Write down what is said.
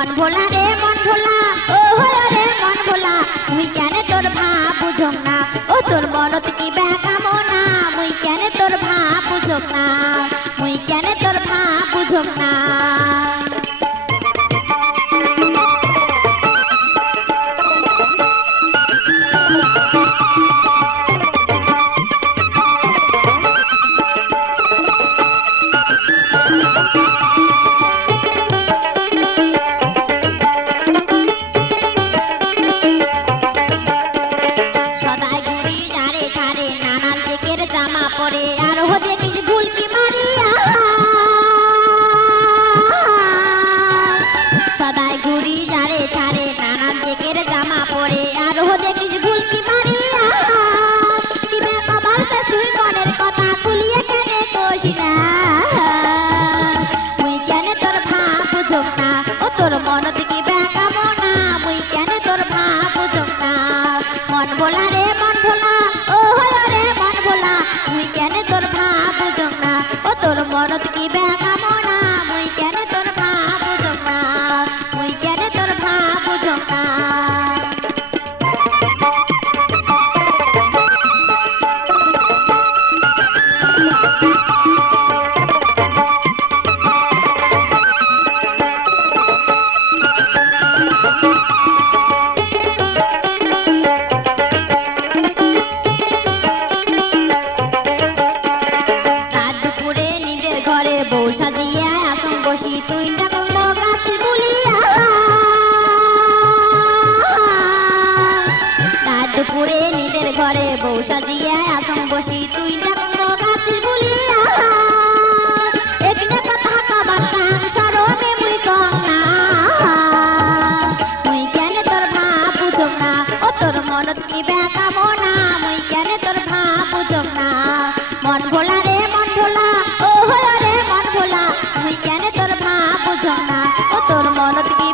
মন ভোলা রে মন ভোলা ও হলো রে মন ভোলা মুই কেন তোর ভাব বুঝম না ও তোর মনত কি বেকামনা মুই কেন তোর ভাব বুঝম না মুই কেন তোর ভাব বুঝম না জামা পরে আর হো দেখিস ভুল কি মারিয়া সদাই ঘুরি যারে ধারে নানান জেকের জামা পরে আর হো দেখিস ভুল কি মারিয়া কিবে কবাল সে তুই মনের কথা খুলিয়ে কেনে কোশি না মুই কেনে তোর ভাব বুঝম না ও তোর মনত কি বেকামনা মুই কেনে তোর ভাব বুঝম না মন ভোলা রে মন ভোলা ও হলো রে মন ভোলা মুই কেনে তোর ভাব বুঝম না ও তোর মনত কি বেকামনা মুই কেনে তোর ভাব বুঝম না মুই কেনে তোর ভাব বুঝম না বউ সাজিয়া আসন বসি তুই ডাকঙ্গ গাছের বুলিয়া রাত দুপুরে নিজের ঘরে বউ সাজিয়া আসন বসি তুই ডাকঙ্গ গাছের বুলিয়া একটা কথা কবার কান সরমে মুই কম না মুই কেন তোর ভাব বুঝম না ও তোর মনত কি বেকামনা মুই কেন তোর ভাব বুঝম না মন ভোলা রে মন ভোলা ও হলো রে মন ভোলা মুই কেন তোর ভাব বুঝম না ও তোর মনত কি